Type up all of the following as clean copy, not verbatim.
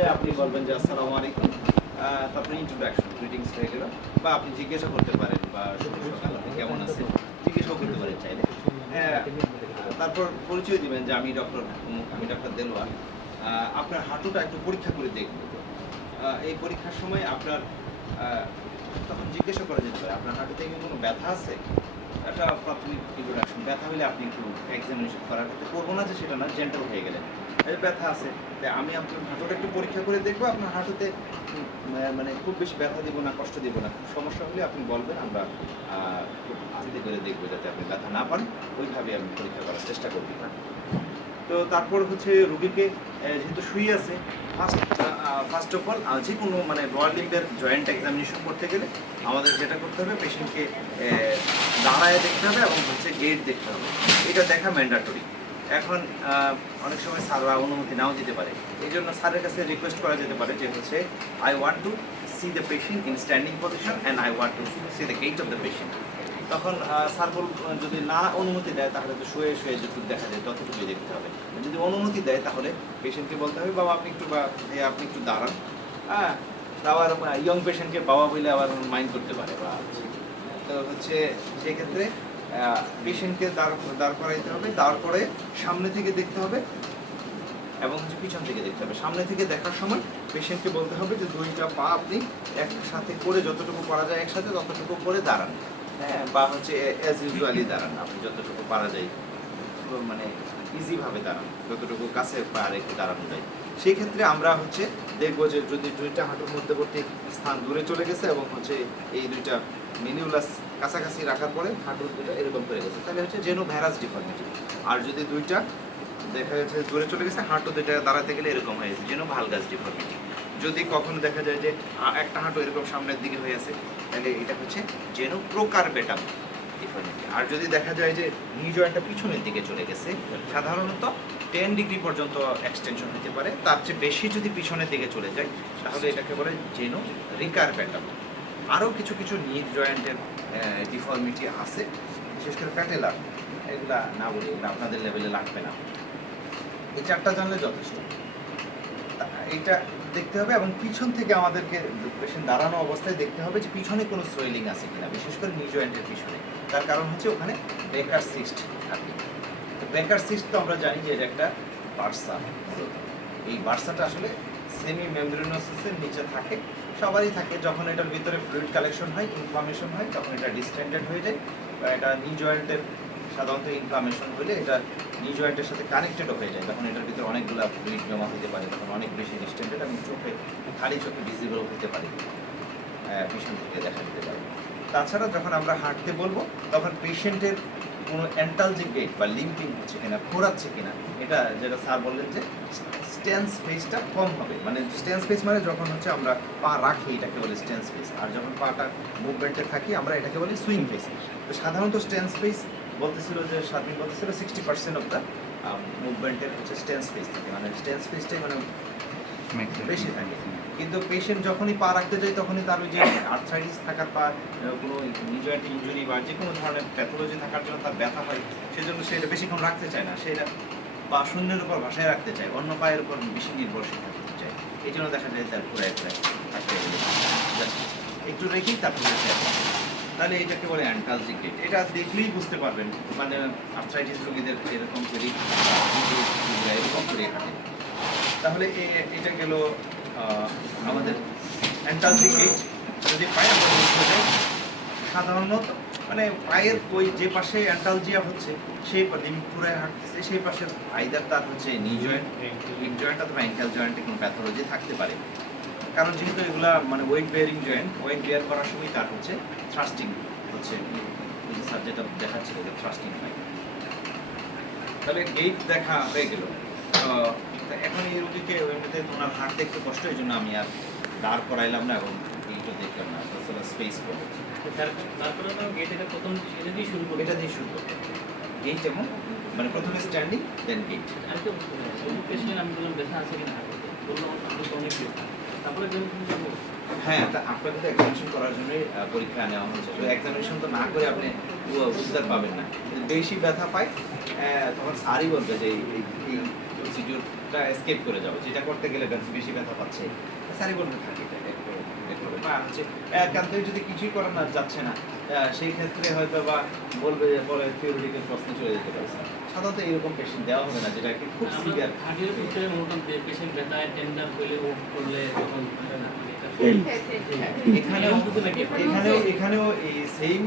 পর্যায়ে আপনি বলবেন যে আসসালামু আলাইকুম, তারপরে ইন্ট্রোডাকশন গ্রিটিংস হয়ে গেল, বা আপনি জিজ্ঞাসা করতে পারেন বা শুভ সকাল, আপনি কেমন আছেন জিজ্ঞাসাও করতে পারেন চাইলে। তারপর পরিচয় দিবেন যে আমি ডক্টর, আমি ডক্টর দেলোয়ার। আপনার হাঁটুটা একটু পরীক্ষা করে দেখব। এই পরীক্ষার সময় আপনার তখন জিজ্ঞাসা করা যেতে পারে আপনার হাঁটুতে কি কোনো ব্যথা আছে। একটা প্রাথমিক ইন্ট্রোডাকশন। ব্যথা হলে আপনি একটু এক্সামিনেশন করার ক্ষেত্রে করবো না যে সেটা না, জেন্টাল হয়ে গেলেন, এই ব্যথা আছে, তাই আমি আপনার হাঁটুটা একটু পরীক্ষা করে দেখবো। আপনার হাঁটুতে মানে খুব বেশি ব্যথা দিব না, কষ্ট দিব না, খুব সমস্যা হলে আপনি বলবেন, আমরা খুব আস্তে করে দেখবো যাতে আপনি ব্যথা না পান, ওইভাবে আমি পরীক্ষা করার চেষ্টা করবি। তো তারপর হচ্ছে রুগীকে যেহেতু শুয়ে আছে, ফার্স্ট অফ অল যে কোনো মানে লোয়ার লিম্বের জয়েন্ট এক্সামিনেশন করতে গেলে আমাদের যেটা করতে হবে, পেশেন্টকে দাঁড়ায় দেখতে হবে এবং হচ্ছে গেট দেখতে হবে, এটা দেখা ম্যান্ডাটরি। এখন অনেক সময় স্যাররা অনুমতি নাও দিতে পারে, এই জন্য স্যারের কাছে রিকোয়েস্ট করা যেতে পারে যে হচ্ছে I want to see the patient in standing position and I want to see the gait of the patient. তখন স্যার যদি না অনুমতি দেয় তাহলে তো শুয়ে শুয়ে যেটুকু দেখা যায় ততটুকুই দেখতে হবে। যদি অনুমতি দেয় তাহলে পেশেন্টকে বলতে হবে বাবা আপনি একটু, বা আপনি একটু দাঁড়ান। হ্যাঁ, আবার ইয়ং পেশেন্টকে বাবা বলে আবার মাইন্ড করতে পারে, বা তো হচ্ছে সেক্ষেত্রে পেশেন্টকে দাঁড় করাইতে হবে, দাঁড় করে সামনে থেকে দেখতে হবে এবং হচ্ছে পিছন থেকে দেখতে হবে। সামনে থেকে দেখার সময় পেশেন্টকে বলতে হবে যে দুইটা পা আপনি একসাথে করে যতটুকু করা যায় একসাথে ততটুকু করে দাঁড়ান। হ্যাঁ, বা হচ্ছে অ্যাজ ইউজুয়ালি দাঁড়ান, আপনি যতটুকু পারা যায় মানে ইজিভাবে দাঁড়ান, যতটুকু কাছে পা রেখে দাঁড়ানো যায়। সেই ক্ষেত্রে আমরা হচ্ছে দেখবো যে যদি দুইটা হাঁটুর মধ্যবর্তী স্থান দূরে চলে গেছে এবং হচ্ছে এই দুইটা মিনিউলাস কাছাকাছি রাখার পরে হাঁটুর দুটো এরকম করে গেছে, তাহলে হচ্ছে জেনো ভ্যারাস ডিফর্মিটি। আর যদি দুইটা দেখা যাচ্ছে দূরে চলে গেছে, হাঁটু দুইটা দাঁড়াতে গেলে এরকম হয়ে গেছে, জেনো ভালগাস ডিফর্মিটি। যদি কখনো দেখা যায় যে একটা হাঁটু এরকম সামনের দিকে হয়ে আছে, তাহলে এটা হচ্ছে জেনো প্রোকারবেটাম ডিফর্মিটি। আর যদি দেখা যায় যে নি জয়েন্টটা পিছনের দিকে চলে গেছে, সাধারণত 10 ডিগ্রি পর্যন্ত এক্সটেনশন হতে পারে, তার চেয়ে বেশি যদি পিছনের দিকে চলে যায় তাহলে এটাকে বলে জেনো রিকারবেটাম। আরও কিছু কিছু নি জয়েন্টের ডিফর্মিটি আছে, বিশেষ করে প্যাটেলার, এগুলা না বলি, এগুলো আপনাদের লেভেলে লাগবে না। এই চারটা জানলে যথেষ্ট। এইটা দেখতে হবে এবং পিছন থেকে আমাদেরকে পেশেন্ট দাঁড়ানো অবস্থায় দেখতে হবে যে পিছনে কোনো সোয়েলিং আছে কিনা, বিশেষ করে নি জয়েন্টের পিছনে। তার কারণ হচ্ছে ওখানে বেকার সিস্ট থাকে। বেকার সিস্ট তো আমরা জানি যে এটা একটা বার্সা। এই বার্সাটা আসলে সেমি মেমব্রেনোসিসের নিচে থাকে, সবারই থাকে। যখন এটার ভিতরে ফ্লুইড কালেকশন হয়, ইনফ্লামেশন হয়, তখন এটা ডিস্টেন্ডেড হয়ে যায়, বা এটা নি জয়েন্টের সাধারণত ইনফ্লামেশন হলে এটা নি জয়েন্টের সাথে কানেক্টেডও হয়ে যায়, তখন এটার ভিতরে অনেকগুলো ফ্লুইড জমা হতে পারে, তখন অনেক বেশি ডিস্টেন্ডেড এবং চোখে খালি চোখে ভিজিবল হতে পারে, পিছন থেকে দেখা দিতে পারে। তাছাড়া যখন আমরা হাঁটতে বলবো তখন পেশেন্টের কোনো অ্যান্টালজিক গেট বা লিম্পিং হচ্ছে কিনা, খোঁড়াচ্ছে কিনা, এটা যেটা স্যার বললেন যে স্ট্যান্স স্পেসটা কম হবে। মানে স্ট্যান্স স্পেস মানে যখন হচ্ছে আমরা পা রাখি এটাকে বলে স্ট্যান্স স্পেস, আর যখন পাটা মুভমেন্টে থাকি আমরা এটাকে বলি সুইং স্পেস। তো সাধারণত স্ট্যান্স স্পেস বলতেছিল যে স্বাধীন বলতেছিল 60% অফ দ্য মুভমেন্টের হচ্ছে স্ট্যান্স স্পেস থাকে, মানে স্ট্যান্স স্পেসটাই মানে বেশি থাকে। কিন্তু পেশেন্ট যখনই পা রাখতে যায় তখনই তার ওই যে আর্থ্রাইটিস থাকার পা, কোনো নি জয়েন্ট ইনজুরি বা যে কোনো ধরনের প্যাথোলজি থাকার জন্য তার ব্যথা হয়, সেজন্য সে এটা বেশিক্ষণ রাখতে চায় না, সেটা পা শূন্যের উপর ভাসায় রাখতে চায়, অন্য পায়ের উপর বেশি নির্ভরশীল থাকতে চায়। এই জন্য দেখা যায় তার ঘুরায় ঘুরায় থাকতে একটু রেখেই তারপরে তাহলে এটাকে বলে অ্যান্টালজিক গেট। এটা দেখলেই বুঝতে পারবেন, মানে আর্থ্রাইটিস রোগীদের এরকম করে এরকম করে হাঁটে। তাহলে এটা গেল আমাদের অ্যান্টালজিক গেট। যদি পায়ের বলতে যায় সাধারণত মানে পায়ের ওই যে পাশে অ্যান্টালজিয়া হচ্ছে সেই ঘুরে হাঁটতেছে সেই পাশে আইদার তার হচ্ছে নি জয়েন্ট, হিপ জয়েন্ট অথবা অ্যাঙ্কেল জয়েন্টে কোনো প্যাথোলজি থাকতে পারে। কারণ যেহেতু এগুলা মানে weight bearing joint, weight bear করার সময় তার হচ্ছে থ্রাস্টিং হচ্ছে, স্যার যেটা দেখাচ্ছিল যে থ্রাস্টিং হয়। তাহলে গেট দেখা হয়ে গেল। এখন এই রোগীকে এমনিতে ওনার হাঁটতে একটু কষ্ট, এই জন্য আমি আর দাঁড় করাইলাম না এবং গেটও দেখলাম না, আসলে স্পেস করবো। এটা দিয়ে শুরু করবো, গেট এবং মানে প্রথমে স্ট্যান্ডিং দেন গেট। হ্যাঁ, তা আপনাকে তো এক্সামিনেশন করার জন্যই পরীক্ষা নেওয়া হচ্ছে। তো এক্সামিনেশন তো না করে আপনি উত্তর পাবেন না। যদি বেশি ব্যথা পায় তখন স্যারই বলবে যে এই প্রসিডিউর স্টেপটা এসকেপ করে যাবো, যেটা করতে গেলে বেশি ব্যথা পাচ্ছে, স্যারই বলবে থাকে বা হচ্ছে একান্তই যদি কিছুই করার না যাচ্ছে না, সেই ক্ষেত্রে হয়তো বা বলবে যে পরে থিওরিটিক্যাল প্রশ্নে চলে যেতে পারে। সাধারণত এরকম পেশেন্ট দেওয়া হবে না, যেটা কি খুব সিভিয়ার। হার্টের ভিতরে মোটামুটি পেশেন্ট ব্যথায় টেন্ডার হইলে ও করলে তখন হয় না এখানেও এই সেম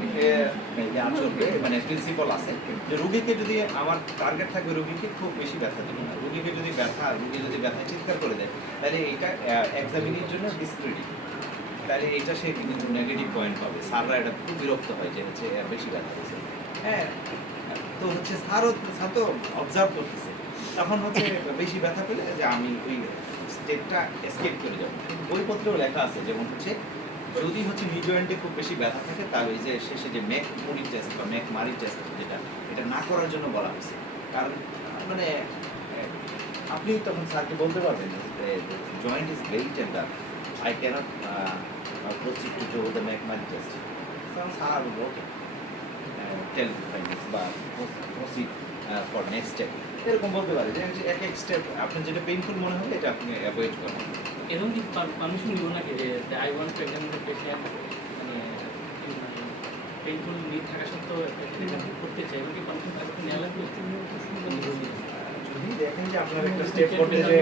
চলবে, মানে প্রিন্সিপাল আছে যে রুগীকে যদি আমার টার্গেট থাকবে রুগীকে খুব বেশি ব্যথা দেবে না, রুগী যদি ব্যথায় চিৎকার করে দেয় তাহলে এটা এক্সামিনের জন্য ডিসক্রেডিট, তাহলে এটা সে কিন্তু নেগেটিভ পয়েন্ট পাবে, স্যাররা এটা খুব বিরক্ত হয় যে হচ্ছে বেশি ব্যথা দিচ্ছে। হ্যাঁ, তো হচ্ছে স্যার তো অবজার্ভ করতেছে, তখন হচ্ছে বেশি ব্যথা পেলে যে আমি ওই স্টেপটা এসকেপ করে যাবো। বইপত্রেও লেখা আছে, যেমন হচ্ছে যদি হচ্ছে নি জয়েন্টে খুব বেশি ব্যথা থাকে তাহলে ওই যে শেষে যে ম্যাক মুরি টেস্ট বা ম্যাক মারি টেস্ট যেটা, এটা না করার জন্য বলা হয়েছে। কারণ মানে আপনি তখন স্যারকে বলতে পারবেন joint is very tender, I cannot proceed to do the McMurray test, sir okay tell findings বা প্রসিড ফর নেক্সট স্টেপ, এরকম বলতে পারে যে এক এক স্টেপ আপনার যেটা পেইনফুল মনে হবে এটা আপনি অ্যাভয়েড করেন। এরকম কি পারমিশন দিব নাকি যে I want two examine the patient, মানে পেইনফুল নিড থাকা সত্ত্বেও এক্সামিন করতে চাই, এমন কি পারমিশন থাকবে নেওয়া লাগবে? যদি দেখেন যে আপনার একটা স্টেপ করতে যে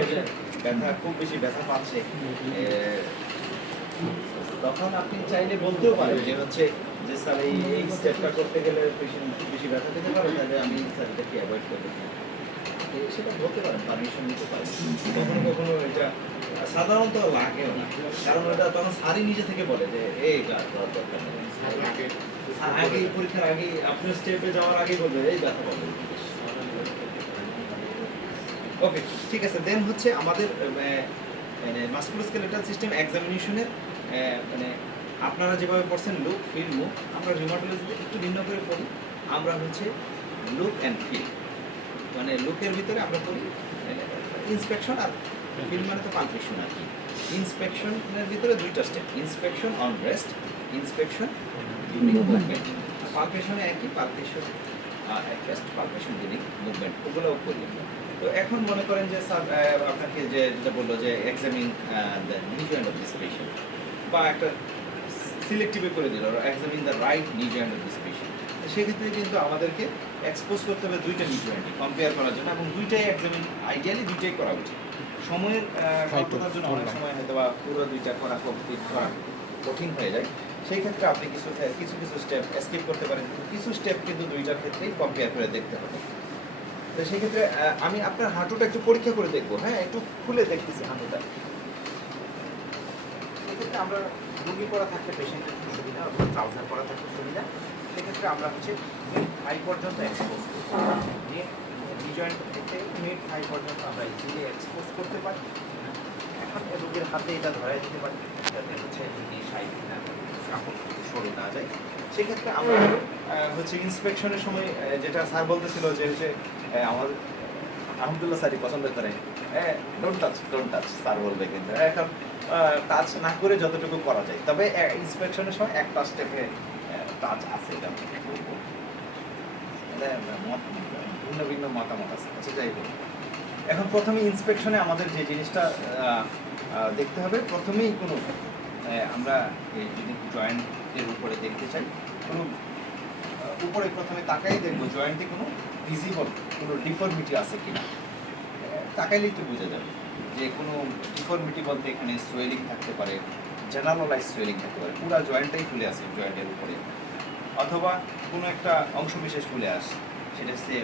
ব্যথা খুব বেশি ব্যথা পাচ্ছে, তখন আপনি চাইলে বলতেও পারেন যে হচ্ছে যে স্যার এই স্টেপটা করতে গেলে পেশেন্ট খুব বেশি ব্যথা পেতে পারে, তাহলে আমি স্যার এটাকে অ্যাভয়েড করবো, সেটা বলতে পারেন, পারমিশন নিতে পারেন। কখনো কখনো এটা সাধারণত লাগেও না, কারণ ওটা তখন স্যারই নিজে থেকে বলে যে এইটা দরকার নেই, আগে পরীক্ষার আগে আপনার স্টেপে যাওয়ার আগে বলবে এই ব্যথা পাবে। ওকে, ঠিক আছে। দেন হচ্ছে আমাদের মানে মাসকুলোস্কেলেটাল সিস্টেম এক্সামিনেশনের মানে আপনারা যেভাবে পড়ছেন লুক, ফিল, মুভ, আমরা রিউমাটোলজিতে একটু ভিন্ন করে পড়ি। আমরা হচ্ছে লুক অ্যান্ড ফিল, মানে লুকের ভিতরে আমরা পড়ি ইন্সপেকশন, আর ফিল মানে তো পালপেশন আর কি। ইন্সপেকশনের ভিতরে দুইটা step, inspection on rest, inspection during movement. পালপেশনে একই, palpation at rest, palpation during movement, ওগুলোও করি। তো এখন মনে করেন যে স্যার আপনাকে যেটা বললো যে এক্সামিন দ্য নি জয়েন্ট অফ দিস পেশেন্ট, বা একটা সিলেক্টিভে করে দিল এক্সামিন দ্য রাইট নি জয়েন্ট অফ দিস পেশেন্ট, সেক্ষেত্রে কিন্তু আমাদেরকে এক্সপোজ করতে হবে দুইটা নি জয়েন্টকে কম্পেয়ার করার জন্য, এবং দুইটাই এক্সামিন আইডিয়ালি দুইটাই করা উচিত। সময়ের স্বল্পতার জন্য অনেক সময় হয়তো বা পুরো দুইটা করা কমপ্লিট করা কঠিন হয়ে যায়, সেই ক্ষেত্রে আপনি কিছু স্টেপ স্কিপ করতে পারেন, কিছু স্টেপ কিন্তু দুইটার ক্ষেত্রেই কম্পেয়ার করে দেখতে হবে। তো সেই ক্ষেত্রে আমি আপনার হাঁটুটা একটু পরীক্ষা করে দেখবো, হ্যাঁ একটু খুলে দেখতেছি হাঁটুটা। সেক্ষেত্রে আমরা লুঙ্গি পরা থাকলে পেশেন্টের সুবিধা, অথবা ট্রাউজার পরা থাকলে সুবিধা, সেক্ষেত্রে আমরা হচ্ছে মিড থাই পর্যন্ত এক্সপোজ নি জয়েন্ট থেকে মিড থাই পর্যন্ত আমরা ইজিলি এক্সপোজ করতে পারি। এখন রোগীর হাতে এটা ধরাই দিতে পারি যাতে হচ্ছে যদি সাইড কাপড় সরে না যায়। সেক্ষেত্রে আমরা হচ্ছে ইন্সপেকশনের সময় যেটা স্যার বলতেছিল যে হচ্ছে আমাদের আলহামদুলিল্লাহ স্যারই পছন্দ করে ডোন্ট টাচ স্যার বলবে, কিন্তু এখন টাচ না করে যতটুকু করা যায়, তবে ইন্সপেকশনের সময় একটা স্টেপে টাচ আছে, এটা বলবো। ভিন্ন ভিন্ন মতামত আছে, আচ্ছা যাই হোক। এখন প্রথমে ইন্সপেকশনে আমাদের যে জিনিসটা দেখতে হবে, প্রথমেই কোনো আমরা যদি জয়েন্টের উপরে দেখতে চাই, কোনো উপরে প্রথমে তাকাই দেখবো জয়েন্টে কোনো ভিজিবল কোনো ডিফর্মিটি আছে কিনা, তাকাইলেই তো বোঝা যাবে যে কোনো ডিফর্মিটি বলতে এখানে সোয়েলিং থাকতে পারে, জেনারেলাইজ সোয়েলিং থাকতে পারে, পুরো জয়েন্টটাই ফুলে আসে জয়েন্টের উপরে, অথবা কোনো একটা অংশ বিশেষ ফুলে আসে, সেটা সে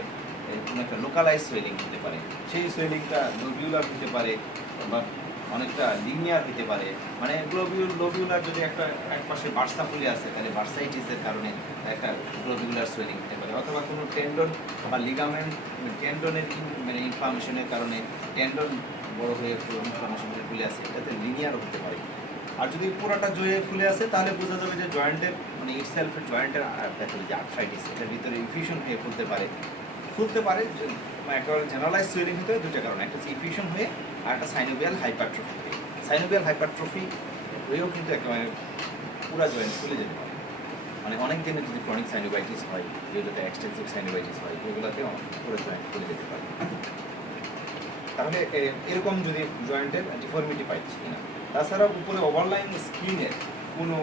কোনো একটা লোকালাইজ সোয়েলিং হতে পারে, সেই সোয়েলিংটা লোবিউলার হতে পারে বা অনেকটা লিনিয়ার হতে পারে, মানে লোবিউলার যদি একটা এক পাশে বার্সা ফুলে আসে তাহলে বার্সাইটিসের কারণে একটা গ্লোবিউলার সোয়েলিং হতে পারে, অথবা কোনো টেন্ডন বা লিগামেন্ট টেন্ডনের মানে ইনফ্লামেশনের কারণে টেন্ডন বড় হয়ে ইনফ্লামেশন ফুলে আসে, এটাতে লিনিয়ার হতে পারে। আর যদি পুরোটা জয়ে ফুলে আসে তাহলে বোঝা যাবে যে জয়েন্টের মানে ইটসেলফের জয়েন্টের যে আর্থ্রাইটিস, এটার ভিতরে ইনফিউশন হয়ে ফুলতে পারে একেবারে জেনারেলাইজ সোয়েলিং হতে হয় দুটো কারণে, একটা হচ্ছে ইনফিউশন হয়ে, আর একটা সাইনোভিয়াল হাইপারট্রফি হয়ে। সাইনোভিয়াল হাইপারট্রফি হয়েও কিন্তু একেবারে পুরো জয়েন্ট ফুলে যেতে পারে, মানে অনেক দিনের যদি ক্রনিক সাইনোভাইটিস হয়, যেগুলোতে এক্সটেন্সিভ সাইনোভাইটিস হয়, ওগুলোতে পুরো জয়েন্ট ফুলে যেতে পারে। তাহলে এরকম যদি জয়েন্টের ডিফর্মিটি পাইছি কিনা, তাছাড়া উপরে ওভারলাইং স্কিনের কোনো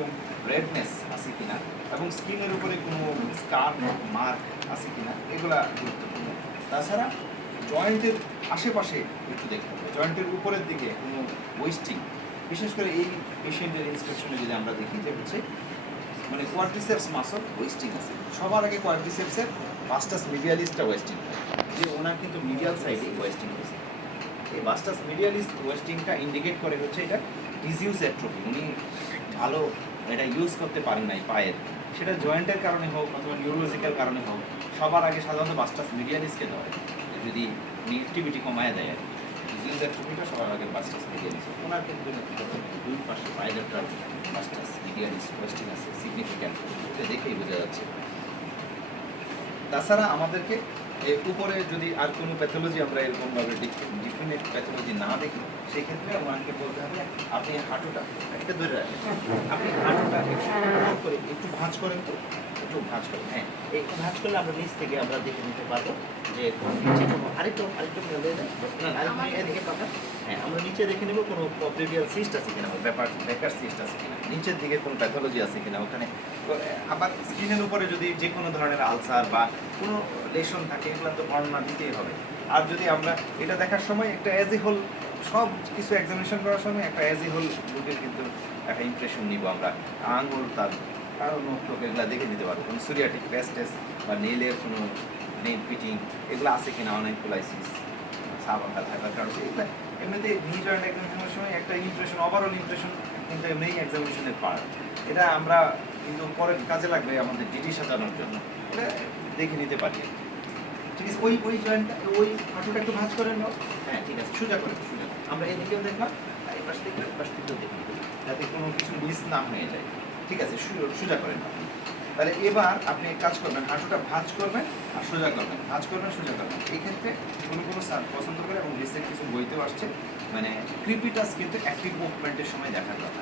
রেডনেস আছে কিনা এবং স্কিনের উপরে কোনো স্কার মার্ক আছে কিনা, এগুলা গুরুত্বপূর্ণ। তাছাড়া জয়েন্টের আশেপাশে একটু দেখতে হবে, জয়েন্টের উপরের দিকে কোনো ওয়েস্টিং, বিশেষ করে এই পেশেন্টের ইন্সপেকশনে যদি আমরা দেখি যে হচ্ছে মানে কোয়াড্রিসেপস মাসল ওয়েস্টিং আছে। সবার আগে কোয়াড্রিসেপসের ভাস্টাস মিডিয়ালিসটা ওয়েস্টিং, যে ওনার কিন্তু মিডিয়াল সাইডে ওয়েস্টিং হয়েছে। এই ভাস্টাস মিডিয়ালিস ওয়েস্টিংটা ইন্ডিকেট করে হচ্ছে এটা ডিজিউস অ্যাট্রোফি, উনি ভালো এটা ইউজ করতে পারেন নাই পায়ের, সেটা জয়েন্টের কারণে হোক অথবা নিউরোলজিক্যাল কারণে হোক, সবার আগে সাধারণত ভাস্টাস মিডিয়ালিসকে ধরে যদি নেগেটিভিটি কমায় দেয় আর কি। ডিজিউস অ্যাট্রোফিটা সবার আগে ভাস্টাস মিডিয়ালিস, ওনার কিন্তু দুই পাশে বাইলেটারাল ভাস্টাস মিডিয়ালিস ওয়েস্টিং আছে সিগনিফিক্যান্ট, এটা দেখেই বোঝা যাচ্ছে। তাছাড়া আমাদেরকে উপরে যদি আর কোনো প্যাথোলজি আমরা এরকমভাবে ডিফিনিট প্যাথোলজি না দেখি, সেই ক্ষেত্রে আমাকে বলতে হবে আপনি হাঁটুটা একটা ধরে রাখেন, আপনি হাঁটুটা একটু করে একটু ভাঁজ করেন, তো একটু ভাঁজ করেন, হ্যাঁ একটু ভাঁজ করলে আমরা নিচ থেকে আমরা দেখে নিতে পারবো যে নিচে কোনো আরেকটু মেলে দেয় এদিকে পাতা, হ্যাঁ আমরা নিচে দেখে নেবো কোনো পপলিডিয়াল সিস্ট আছে কিনা, ব্যাকার সিস্ট আছে কিনা, নিচের দিকে কোনো প্যাথোলজি আছে কিনা ওখানে। আবার স্কিনের উপরে যদি যে কোনো ধরনের আলসার বা কোনো লেশন থাকে, এগুলো তো বর্ণনা দিতেই হবে। আর যদি আমরা এটা দেখার সময় একটা অ্যাজ এ হোল সব কিছু এক্সামিনেশন করার সময় একটা অ্যাজ এ হোল লোকের কিন্তু একটা ইমপ্রেশন নিব আমরা, আঙুল তার কারো নোট টোক এগুলো দেখে দিতে পারবো, কোনো সুরিয়াটিক প্যাস্টেস বা নেইলের কোনো নেইল ফিটিং এগুলো আছে কিনা, অনাইকুলাইসিস সাবাকাল হাইপারকার্ডস, এগুলো এমনিতে নি জয়েন্ট এক্সামিনেশনের সময় একটা ইমপ্রেশন, ওভারঅল ইমপ্রেশন কিন্তু এমনি এক্সামিনেশনের পার্ট। এটা আমরা কিন্তু পরে কাজে লাগবে আমাদের ডিডি সাজানোর জন্য, এটা দেখে নিতে পারি। ঠিক আছে, ওই জয়েন্টটা ওই হাঁটুটা একটু ভাঁজ করে নাও, হ্যাঁ ঠিক আছে, সোজা করে সোজা, আমরা এদিকেও দেখলাম এই পাশ থেকে ওই পাশ থেকেও দেখি, যাতে কোনো কিছু মিস না হয়ে যায়। ঠিক আছে, সোজা করেন আপনি। তাহলে এবার আপনি এক কাজ করবেন, হাঁটুটা ভাঁজ করবেন আর সোজা করবেন, ভাঁজ করবেন সোজা করবেন। এই ক্ষেত্রে কোনো স্যার পছন্দ করে এবং রিসেন্ট কিছু বইতেও আসছে, মানে ক্রিপিটাস কিন্তু অ্যাক্টিভ মুভমেন্টের সময় দেখার কথা,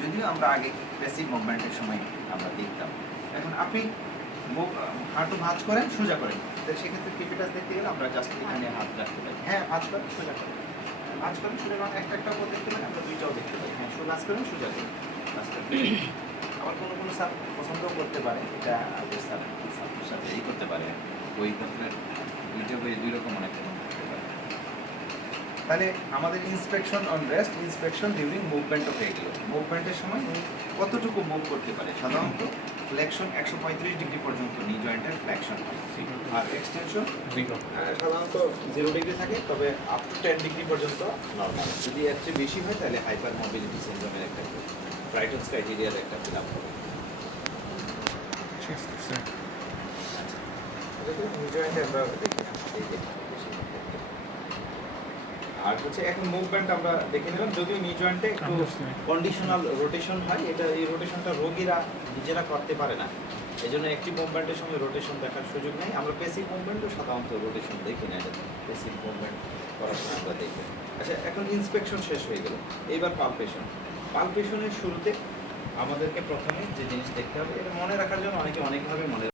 যদিও আমরা আগে প্যাসিভ মুভমেন্টের সময় আমরা দেখতাম। এখন আপনি হাঁটু ভাঁজ করেন সোজা করেন, তাহলে সেক্ষেত্রে ক্রিপিটাস দেখতে গেলে আমরা জাস্ট এখানে হাত রাখতে পারি, হ্যাঁ ভাঁজ করেন সোজা করেন, ভাঁজ করেন সোজা করেন, একটা উপর দেখতে পারি, আমরা দুইটাও দেখতে পারি, হ্যাঁ ভাঁজ করেন সোজা করেন, ভাঁজ করেন। আবার কোনো স্যার পছন্দও করতে পারে, এটা আমাদের ছাত্রের সাথে এই করতে পারে, বই পত্রের দুইটা বই দুই রকম অনেক রকম করতে পারে। তাহলে আমাদের inspection on rest, inspection during movement of এগুলো, মুভমেন্টের সময় কতটুকু মুভ করতে পারে। সাধারণত ফ্লেকশন 135 ডিগ্রি পর্যন্ত নি জয়েন্টের ফ্লেকশন হয়, আর এক্সটেনশন সাধারণত 0 ডিগ্রি থাকে, তবে আপ টু 10 ডিগ্রি পর্যন্ত নর্মাল। যদি এর চেয়ে বেশি হয় তাহলে হাইপার মোবিলিটি সিনড্রোমের একটা ব্রাইটনস ক্রাইটেরিয়ার একটা ফিল আপ হবে। নি জয়েন্টে আমরা দেখি আর হচ্ছে এখন মুভমেন্ট আমরা দেখে নিলাম, যদিও নি জয়েন্টে একটু কন্ডিশনাল রোটেশন হয়, এটা এই রোটেশনটা রোগীরা নিজেরা করতে পারে না, এই জন্য অ্যাক্টিভ মুভমেন্টের সময় রোটেশন দেখার সুযোগ নেই। আমরা পেসিভ মুভমেন্টও সাধারণত রোটেশন দেখি না, এটা পেসিভ মুভমেন্ট করার সময় আমরা দেখি। আচ্ছা, এখন ইন্সপেকশন শেষ হয়ে গেল, এইবার পালপেশন। পালপেশনের শুরুতে আমাদেরকে প্রথমে যে জিনিস দেখতে হবে, এটা মনে রাখার জন্য অনেকভাবে মনে